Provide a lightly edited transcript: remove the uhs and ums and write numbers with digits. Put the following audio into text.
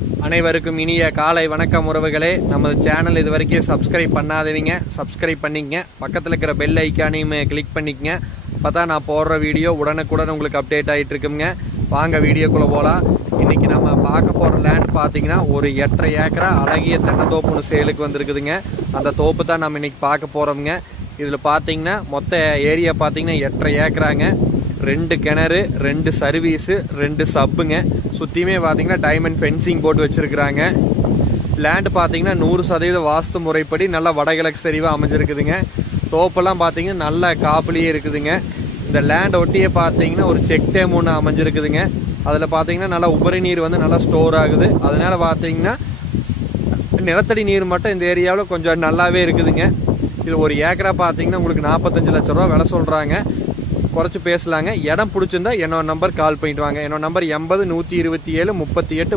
அனைவருக்கும் இனிய காலை வணக்கம் உறவுகளே. நமது சேனல் இது வரைக்கும் சப்ஸ்கிரைப் பண்ணாதவங்க சப்ஸ்கிரைப் பண்ணிக்கங்க. பக்கத்தில் இருக்கிற பெல் ஐக்கானையும் கிளிக் பண்ணிக்கங்க. அப்போ தான் நான் போடுற வீடியோ உடனுக்குடன் உங்களுக்கு அப்டேட் ஆகிட்டு இருக்குங்க. வாங்க வீடியோக்குள்ளே போகலாம். இன்றைக்கி நம்ம பார்க்க போகிற லேண்ட் பார்த்தீங்கன்னா ஒரு 8.5 ஏக்கரா அழகிய தென்னந்தோப்பு ஒன்று சேலுக்கு வந்திருக்குதுங்க. அந்த தோப்பு தான் நம்ம இன்றைக்கி பார்க்க போகிறோம்ங்க. இதில் பார்த்தீங்கன்னா மொத்த ஏரியா பார்த்தீங்கன்னா 8.5 ஏக்கராங்க. 2 கிணறு, 2 சர்வீஸு, 2 சப்புங்க. சுற்றியுமே பார்த்தீங்கன்னா டைமண்ட் ஃபென்சிங் போட்டு வச்சுருக்குறாங்க. லேண்டு பார்த்தீங்கன்னா 100% வாஸ்து முறைப்படி நல்லா வடகிழக்கு சரிவாக அமைஞ்சிருக்குதுங்க. தோப்பெல்லாம் பார்த்தீங்கன்னா நல்ல காப்புலேயே இருக்குதுங்க. இந்த லேண்ட் ஒட்டியே பார்த்தீங்கன்னா ஒரு செக் டேம் ஒன்று அமைஞ்சிருக்குதுங்க. அதில் பார்த்தீங்கன்னா நல்லா உபரி நீர் வந்து நல்லா ஸ்டோர் ஆகுது. அதனால் பார்த்தீங்கன்னா நிலத்தடி நீர் மட்டும் இந்த ஏரியாவில் கொஞ்சம் நல்லாவே இருக்குதுங்க. இது ஒரு ஏக்கரா பார்த்தீங்கன்னா உங்களுக்கு 45 லட்ச ரூபா விலை சொல்கிறாங்க. குறைச்சி பேசலாங்க. இடம் பிடிச்சிருந்தா என்னோட நம்பர் கால் பண்ணிட்டு வாங்க. என்னோட நம்பர் 80 127 38